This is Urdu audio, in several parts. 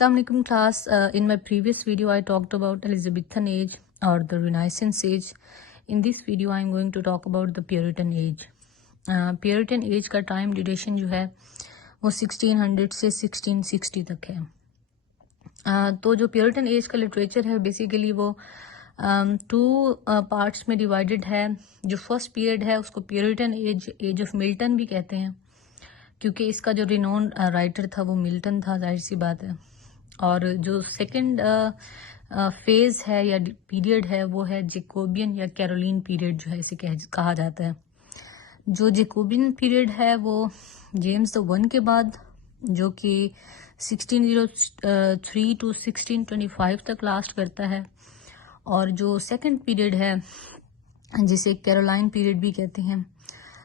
Assalamu alaikum class. In my previous video I talked about Elizabethan age or the Renaissance age. In this video I am going to talk about the Puritan age. Puritan age کا ٹائم ڈیوریشن جو ہے وہ 1600 سے 1660 تک ہے. تو جو پیورٹن ایج کا لٹریچر ہے بیسیکلی وہ ٹو پارٹس میں ڈیوائیڈڈ ہے. جو فرسٹ پیریڈ ہے اس کو پیورٹن ایج آف ملٹن بھی کہتے ہیں کیونکہ اس کا جو رینون رائٹر تھا وہ ملٹن تھا، ظاہر سی بات ہے. اور جو سیکنڈ فیز ہے یا پیریڈ ہے وہ ہے جیکوبین یا کیرولین پیریڈ جو ہے اسے کہا جاتا ہے. جو جیکوبین پیریڈ ہے وہ جیمز ون کے بعد جو کہ 1603 ٹو 1625 تک لاسٹ کرتا ہے، اور جو سیکنڈ پیریڈ ہے جسے کیرولائن پیریڈ بھی کہتے ہیں،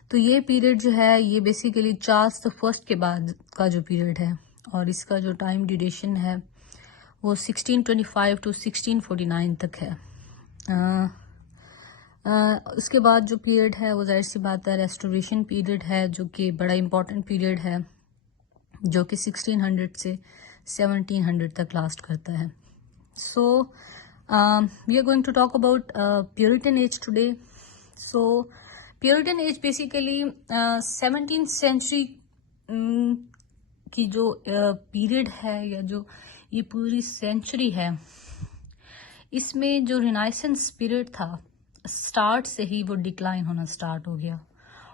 تو یہ پیریڈ جو ہے یہ بیسیکلی چارلس the فرسٹ کے بعد کا جو پیریڈ ہے، اور اس کا جو ٹائم ڈیوریشن ہے وہ 1625 ٹو 1649 تک ہے. اس کے بعد جو پیریڈ ہے وہ ظاہر سی بات ہے ریسٹوریشن پیریڈ ہے، جو کہ بڑا امپورٹنٹ پیریڈ ہے جو کہ 1600 سے 1700 تک لاسٹ کرتا ہے. So we are going to talk about Puritan age today. So Puritan age basically 17th century کی جو پیریڈ ہے یا جو یہ پوری سینچری ہے، اس میں جو رینائسنس پیریڈ تھا سٹارٹ سے ہی وہ ڈکلائن ہونا سٹارٹ ہو گیا،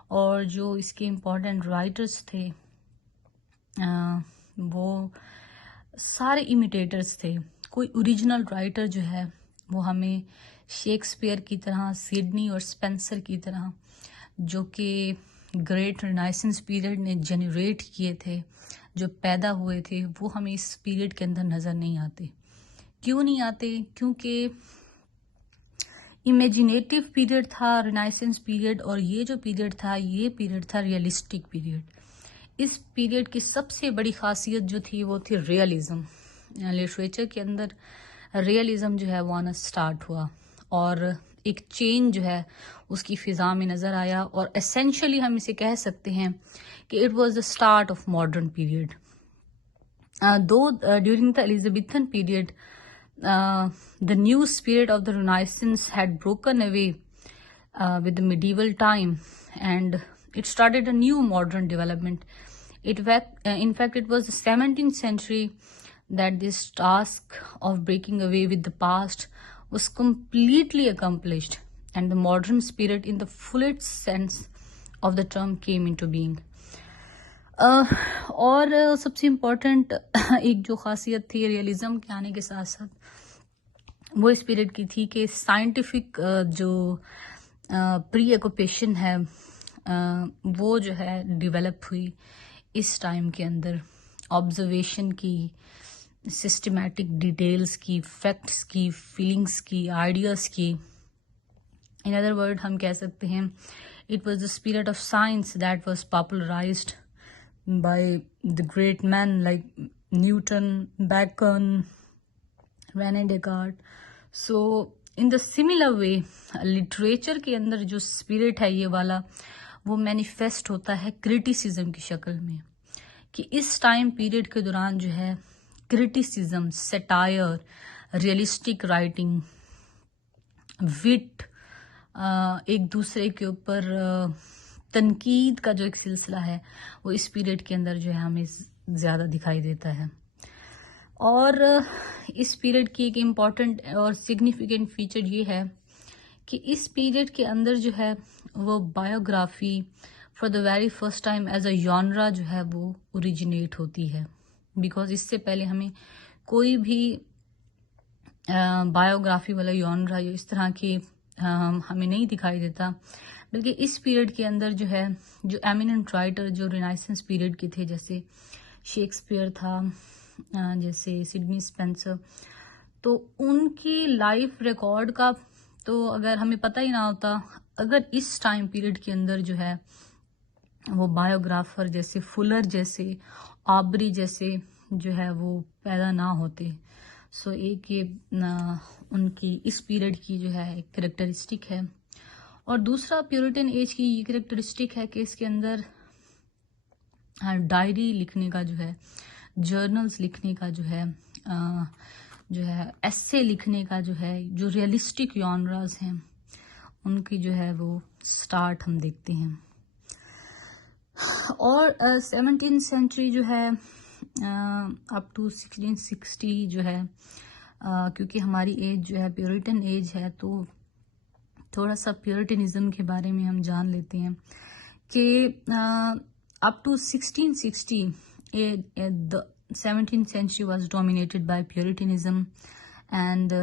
اور جو اس کے امپورٹنٹ رائٹرز تھے وہ سارے امیٹیٹرز تھے. کوئی اوریجنل رائٹر جو ہے وہ ہمیں شیکسپیئر کی طرح، سیڈنی اور اسپینسر کی طرح جو کہ گریٹ رینائسنس پیریڈ نے جنریٹ کیے تھے، جو پیدا ہوئے تھے، وہ ہمیں اس پیریڈ کے اندر نظر نہیں آتے. کیوں نہیں آتے؟ کیونکہ امیجینیٹو پیریڈ تھا رینائسنس پیریڈ، اور یہ جو پیریڈ تھا یہ پیریڈ تھا ریئلسٹک پیریڈ. اس پیریڈ کی سب سے بڑی خاصیت جو تھی وہ تھی ریئلزم. لٹریچر کے اندر ریئلزم جو ہے وہ آنا سٹارٹ ہوا، اور ایک چینج جو ہے اس کی فضا میں نظر آیا، اور اسینشلی ہم اسے کہہ سکتے ہیں کہ it was the start of modern period. Though during the Elizabethan period the new spirit of the Renaissance had broken away with the medieval time, and it started a new modern development. In fact, it was the 17th century that this task of breaking away with the past was completely accomplished, and the modern spirit in the fullest sense of the term came into being. اور سب سے امپورٹنٹ ایک جو خاصیت تھی ریئلزم کے آنے کے ساتھ ساتھ وہ اس پیریڈ کی تھی کہ سائنٹیفک جو پری آکوپیشن ہے وہ جو ہے ڈیولپ ہوئی اس ٹائم کے اندر. آبزرویشن کی، سسٹمیٹک ڈیٹیلز کی، فیکٹس کی، فیلنگس کی، آئیڈیاز کی. ان ادر ورڈ ہم کہہ سکتے ہیں it was the spirit of science that was popularised by the great man like Newton, Bacon, René Descartes. So in the similar way literature کے اندر جو اسپرٹ ہے یہ والا وہ مینیفیسٹ ہوتا ہے کرٹیسزم کی شکل میں، کہ اس ٹائم پیریڈ کے دوران جو ہے criticism, satire, realistic writing, what, ایک دوسرے کے اوپر تنقید کا جو ایک سلسلہ ہے وہ اس پیریڈ کے اندر جو ہے ہمیں زیادہ دکھائی دیتا ہے. اور اس پیریڈ کی ایک امپورٹنٹ اور سگنیفیکنٹ فیچر یہ ہے کہ اس پیریڈ کے اندر جو ہے وہ biography for the very first time as a genre جو ہے وہ اوریجنیٹ ہوتی ہے. بیکاز اس سے پہلے ہمیں کوئی بھی بایوگرافی والا ژانرا یا اس طرح کی ہمیں نہیں دکھائی دیتا، بلکہ اس پیریڈ کے اندر جو ہے جو ایمیننٹ رائٹر جو رینائسنس پیریڈ کے تھے، جیسے شیکسپیئر تھا، جیسے سڈنی اسپینسر، تو ان کی لائف ریکارڈ کا تو اگر ہمیں پتہ ہی نہ ہوتا، اگر اس ٹائم پیریڈ کے اندر جو ہے وہ بایوگرافر جیسے فلر جیسے، آبری جیسے جو ہے وہ پیدا نہ ہوتے. سو ایک یہ ان کی اس پیریڈ کی جو ہے ایک کریکٹرسٹک ہے. اور دوسرا پیورٹن ایج کی یہ کریکٹرسٹک ہے کہ اس کے اندر ڈائری لکھنے کا جو ہے جرنلز لکھنے کا جو ہے ایسے لکھنے کا جو ریئلسٹک جانراز ہیں ان کی جو ہے وہ سٹارٹ ہم دیکھتے ہیں. اور 17th سینچری جو ہے اپ ٹو 1660 جو ہے کیونکہ ہماری ایج جو ہے پیورٹن ایج ہے تو تھوڑا سا پیورٹنزم کے بارے میں ہم جان لیتے ہیں کہ up to 1660 the 17th century was dominated by Puritanism, and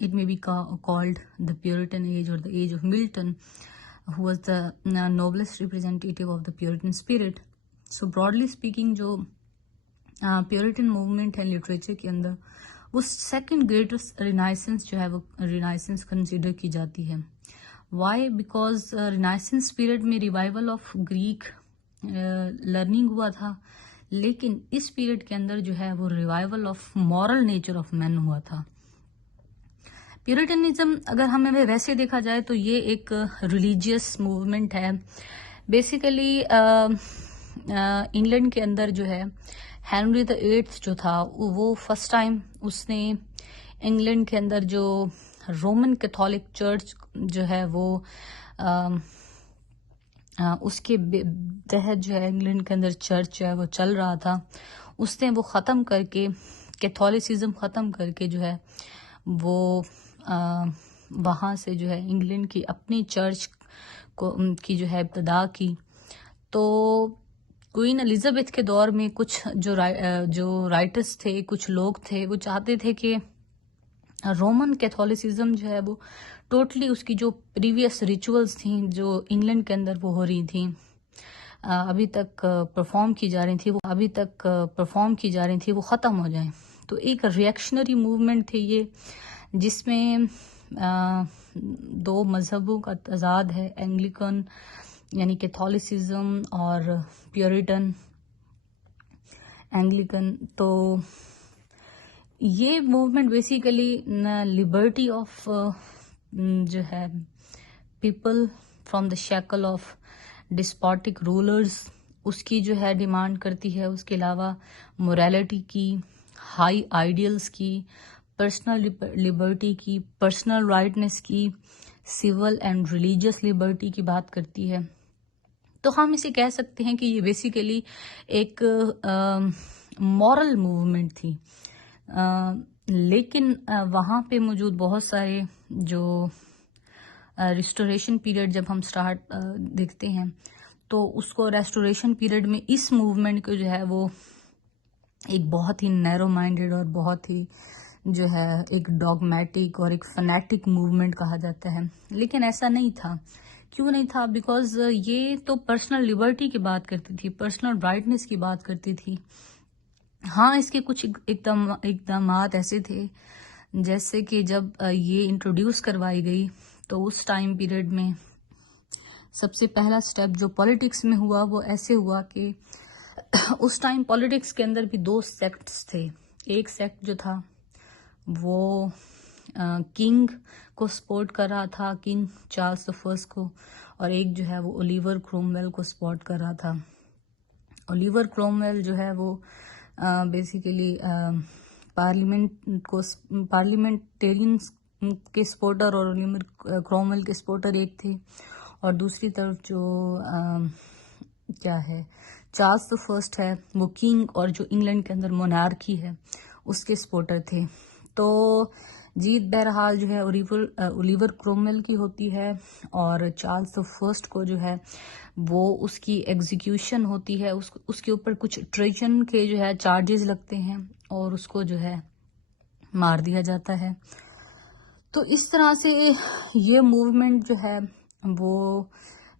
it may be called the Puritan age or the age of Milton, who was the noblest representative of the Puritan spirit. So broadly speaking جو Puritan movement ہے لٹریچر کے اندر وہ سیکنڈ گریٹسٹ رینائسنس جو ہے وہ رینائسنس کنسیڈر کی جاتی ہے. وائی؟ بیکاز رینائسنس پیریڈ میں ریوائول آف گریک لرننگ ہوا تھا، لیکن اس پیریڈ کے اندر جو ہے وہ revival of moral nature of man ہوا تھا. پیورٹنزم اگر ہمیں ویسے دیکھا جائے تو یہ ایک ریلیجیس موومنٹ ہے. بیسیکلی انگلینڈ کے اندر جو ہے ہینری the 8th جو تھا وہ فرسٹ ٹائم اس نے انگلینڈ کے اندر جو رومن کیتھولک چرچ جو ہے وہ اس کے تحت جو ہے انگلینڈ کے اندر چرچ جو ہے وہ چل رہا تھا، اس نے وہ ختم کر کے کیتھولسزم ختم کر کے جو ہے وہ وہاں سے جو ہے انگلینڈ کی اپنی چرچ کی جو ہے ابتدا کی. تو کوئین الزابتھ کے دور میں کچھ جو رائٹرز تھے، کچھ لوگ تھے، وہ چاہتے تھے کہ رومن کیتھولسزم جو ہے وہ ٹوٹلی اس کی جو پریویس ریچولز تھیں جو انگلینڈ کے اندر وہ ہو رہی تھیں، ابھی تک پرفارم کی جا رہی تھی وہ ختم ہو جائیں. تو ایک ریئیکشنری موومنٹ تھی یہ، جس میں دو مذہبوں کا تضاد ہے، اینگلیکن یعنی کیتھولسزم اور پیورٹن اینگلیکن. تو یہ موومنٹ بیسیکلی لبرٹی آف جو ہے people from the shackle of despotic rulers اس کی جو ہے ڈیمانڈ کرتی ہے. اس کے علاوہ موریلٹی کی، ہائی آئیڈیلز کی، پرسنل لبرٹی کی، پرسنل رائٹنس کی، سول اینڈ ریلیجیس لبرٹی کی بات کرتی ہے. تو ہم اسے کہہ سکتے ہیں کہ یہ بیسیکلی ایک مورل موومنٹ تھی. لیکن وہاں پہ موجود بہت سارے جو ریسٹوریشن پیریڈ جب ہم سٹارٹ دیکھتے ہیں تو اس کو ریسٹوریشن پیریڈ میں اس موومنٹ کو جو ہے وہ ایک بہت ہی نیرو مائنڈیڈ اور بہت ہی جو ہے ایک ڈاگمیٹک اور ایک فنیٹک موومنٹ کہا جاتا ہے. لیکن ایسا نہیں تھا. کیوں نہیں تھا؟ بیکاز یہ تو پرسنل لبرٹی کی بات کرتی تھی، پرسنل رائٹنس کی بات کرتی تھی. ہاں اس کے کچھ اقدامات ایسے تھے جیسے کہ جب یہ انٹروڈیوس کروائی گئی تو اس ٹائم پیریڈ میں سب سے پہلا سٹیپ جو پالیٹکس میں ہوا وہ ایسے ہوا کہ اس ٹائم پالیٹکس کے اندر بھی دو سیکٹس تھے. ایک سیکٹ جو تھا وہ کنگ کو سپورٹ کر رہا تھا، کنگ چارلس فرسٹ کو، اور ایک جو ہے وہ اولیور کرومویل کو سپورٹ کر رہا تھا. اولیور کرومویل جو ہے وہ بیسیکلی پارلیمنٹیرینز کے سپورٹر اور اولیور کرومویل کے سپورٹر ایک تھے، اور دوسری طرف جو چارلس فرسٹ ہے وہ کنگ اور جو انگلینڈ کے اندر مونارکی ہے اس کے سپورٹر تھے. تو جیت بہرحال جو ہے اولیور کرومویل کی ہوتی ہے، اور چارلس فرسٹ کو جو ہے وہ اس کی ایگزیکیوشن ہوتی ہے، اس کے اوپر کچھ ٹریجن کے جو ہے چارجز لگتے ہیں اور اس کو جو ہے مار دیا جاتا ہے. تو اس طرح سے یہ موومنٹ جو ہے وہ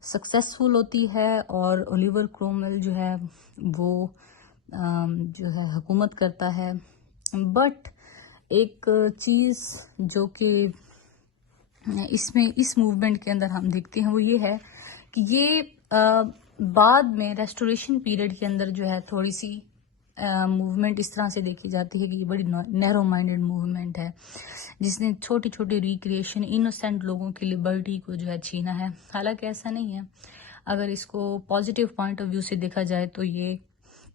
سکسیسفل ہوتی ہے، اور اولیور کرومویل جو ہے وہ جو ہے حکومت کرتا ہے. بٹ ایک چیز جو کہ اس موومنٹ کے اندر ہم دیکھتے ہیں وہ یہ ہے کہ یہ بعد میں ریسٹوریشن پیریڈ کے اندر جو ہے تھوڑی سی موومنٹ اس طرح سے دیکھی جاتی ہے کہ یہ بڑی نیرو مائنڈیڈ موومنٹ ہے جس نے چھوٹی چھوٹی ریکریشن انوسینٹ لوگوں کی لبرٹی کو جو ہے چھینا ہے. حالانکہ ایسا نہیں ہے. اگر اس کو پازیٹیو پوائنٹ آف ویو سے دیکھا جائے تو یہ